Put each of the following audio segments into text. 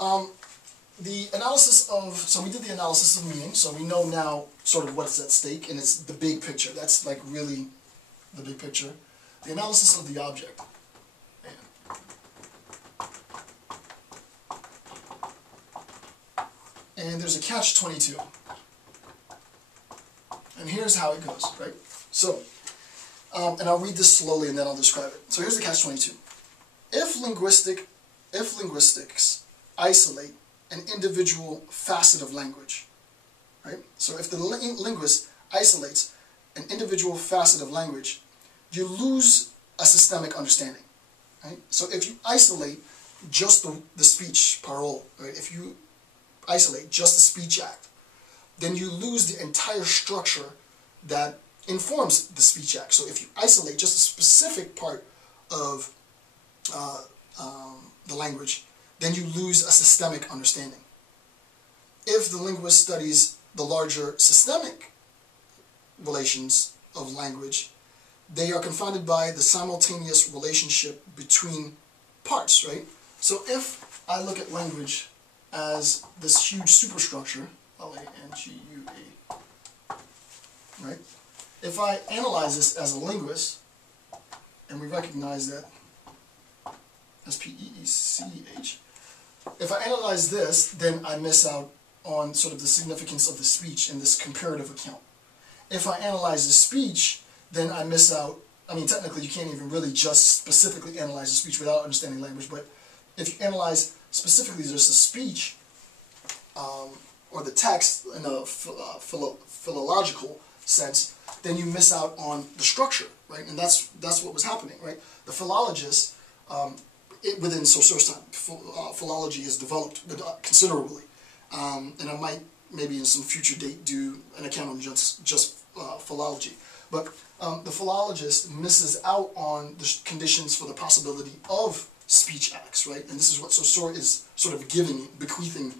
The analysis of, so we did the analysis of meaning, so we know now sort of what's at stake, and it's the big picture. That's like really the big picture. The analysis of the object. And there's a catch-22. And here's how it goes, right? So, and I'll read this slowly and then I'll describe it. So here's the catch-22. If linguistics isolate an individual facet of language, right? So if the linguist isolates an individual facet of language, you lose a systemic understanding, right? So if you isolate just the speech, parole, right? If you isolate just the speech act, then you lose the entire structure that informs the speech act. So if you isolate just a specific part of the language, then you lose a systemic understanding. If the linguist studies the larger systemic relations of language, they are confounded by the simultaneous relationship between parts, right? So if I look at language as this huge superstructure, L-A-N-G-U-A, right? If I analyze this as a linguist, and we recognize that S-P-E-E-C-H, if I analyze this, then I miss out on sort of the significance of the speech in this comparative account. If I analyze the speech, then I miss out, I mean technically you can't even really just specifically analyze the speech without understanding language, but if you analyze specifically just the speech, or the text in a philological sense, then you miss out on the structure, right? And that's what was happening, right? The philologists, within Saussure's time, philology has developed considerably, and I might maybe in some future date do an account on just philology. But the philologist misses out on the conditions for the possibility of speech acts, right? And this is what Saussure is sort of bequeathing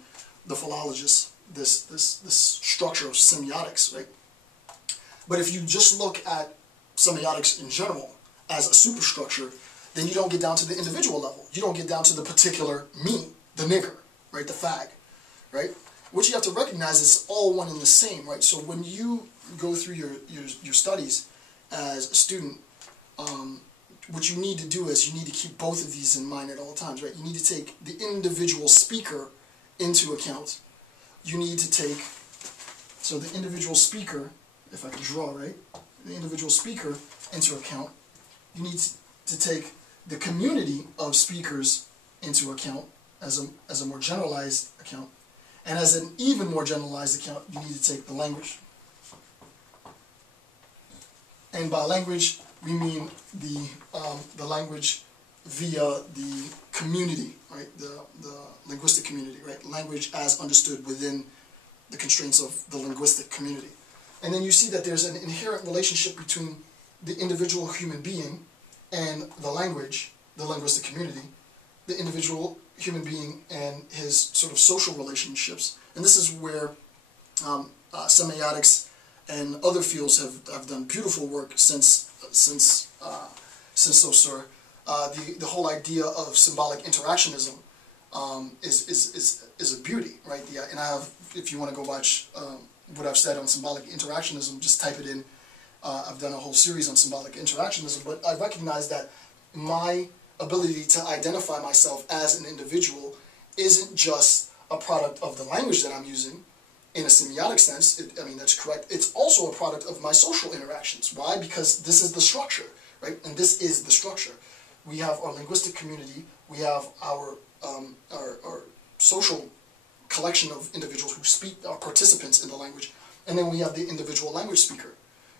the philologists, this structure of semiotics, right? But if you just look at semiotics in general as a superstructure, then you don't get down to the individual level. You don't get down to the particular me, the nigger, right, the fag, right? What you have to recognize is all one and the same, right? So when you go through your studies as a student, what you need to do is you need to keep both of these in mind at all times, right? You need to take the individual speaker into account. You need to take, so the individual speaker, if I can draw, right? The individual speaker into account. You need to take the community of speakers into account as a more generalized account. And as an even more generalized account, you need to take the language. And by language, we mean the language via the community, right? The linguistic community, right? Language as understood within the constraints of the linguistic community. And then you see that there's an inherent relationship between the individual human being and the language, the linguistic community, the individual human being and his sort of social relationships. And this is where semiotics and other fields have done beautiful work since Saussure. The whole idea of symbolic interactionism is a beauty, right? And I have, if you want to go watch what I've said on symbolic interactionism, just type it in. I've done a whole series on symbolic interactionism, but I recognize that my ability to identify myself as an individual isn't just a product of the language that I'm using in a semiotic sense. I mean, that's correct. It's also a product of my social interactions. Why? Because this is the structure, right? And this is the structure. We have our linguistic community. We have our social collection of individuals who speak, are participants in the language, and then we have the individual language speaker,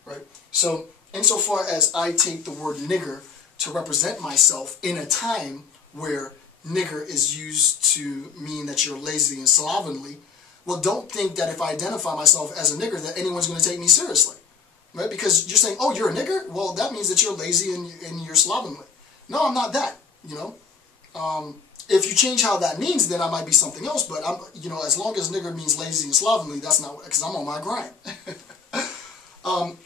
right? So, insofar as I take the word nigger to represent myself in a time where nigger is used to mean that you're lazy and slovenly, well, don't think that if I identify myself as a nigger that anyone's going to take me seriously, right? Because you're saying, oh, you're a nigger? Well, that means that you're lazy and you're slovenly. No, I'm not that, you know. If you change how that means, then I might be something else, but you know, as long as nigger means lazy and slovenly, that's not, because I'm on my grind.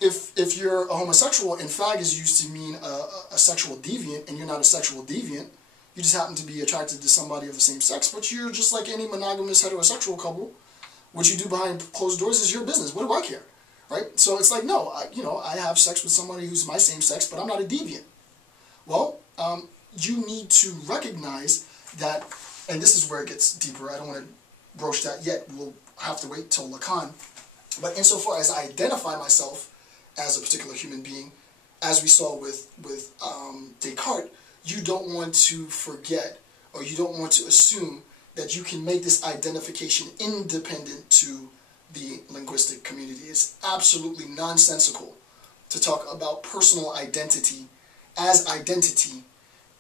If you're a homosexual and fag is used to mean a sexual deviant, and you're not a sexual deviant, You just happen to be attracted to somebody of the same sex, but you're just like any monogamous heterosexual couple. What you do behind closed doors is your business. What do I care? Right? So it's like, no, I have sex with somebody who's my same sex, but I'm not a deviant. Well, you need to recognize that, and this is where it gets deeper. I don't want to broach that yet. We'll have to wait till Lacan. But insofar as I identify myself as a particular human being, as we saw with Descartes, you don't want to forget, or you don't want to assume that you can make this identification independent to the linguistic community. It's absolutely nonsensical to talk about personal identity as identity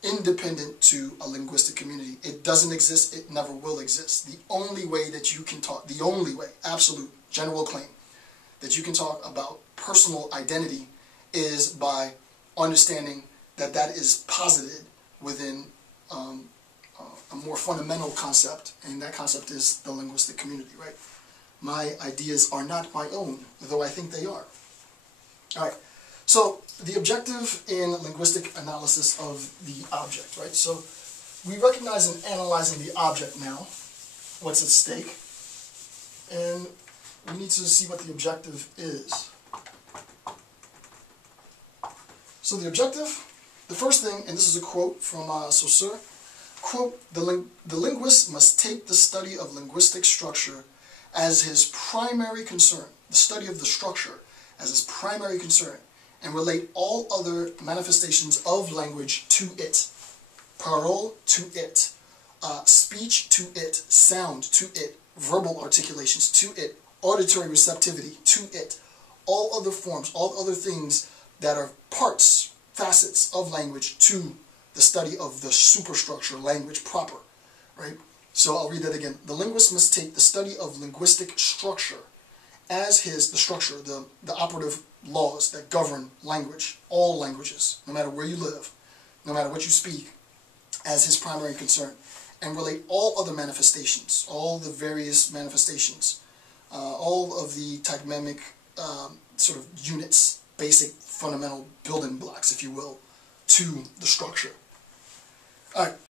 independent to a linguistic community. It doesn't exist, it never will exist. The only way that you can talk, the only way, absolute general claim, that you can talk about personal identity is by understanding that that is posited within a more fundamental concept, and that concept is the linguistic community, right? My ideas are not my own, though I think they are. All right, so the objective in linguistic analysis of the object, right? So we recognize in analyzing the object now what's at stake, and we need to see what the objective is. So the objective, the first thing, and this is a quote from Saussure, quote, the linguist must take the study of linguistic structure as his primary concern, the study of the structure as his primary concern, and relate all other manifestations of language to it. Parole to it, speech to it, sound to it, verbal articulations to it, auditory receptivity to it, all other forms, all other things that are parts, facets of language to the study of the superstructure, language proper, right? So I'll read that again. The linguist must take the study of linguistic structure as the structure, the operative laws that govern language, all languages, no matter where you live, no matter what you speak, as his primary concern, and relate all other manifestations, all the various manifestations, all of the tagmamic sort of units, basic fundamental building blocks, if you will, to the structure. All right.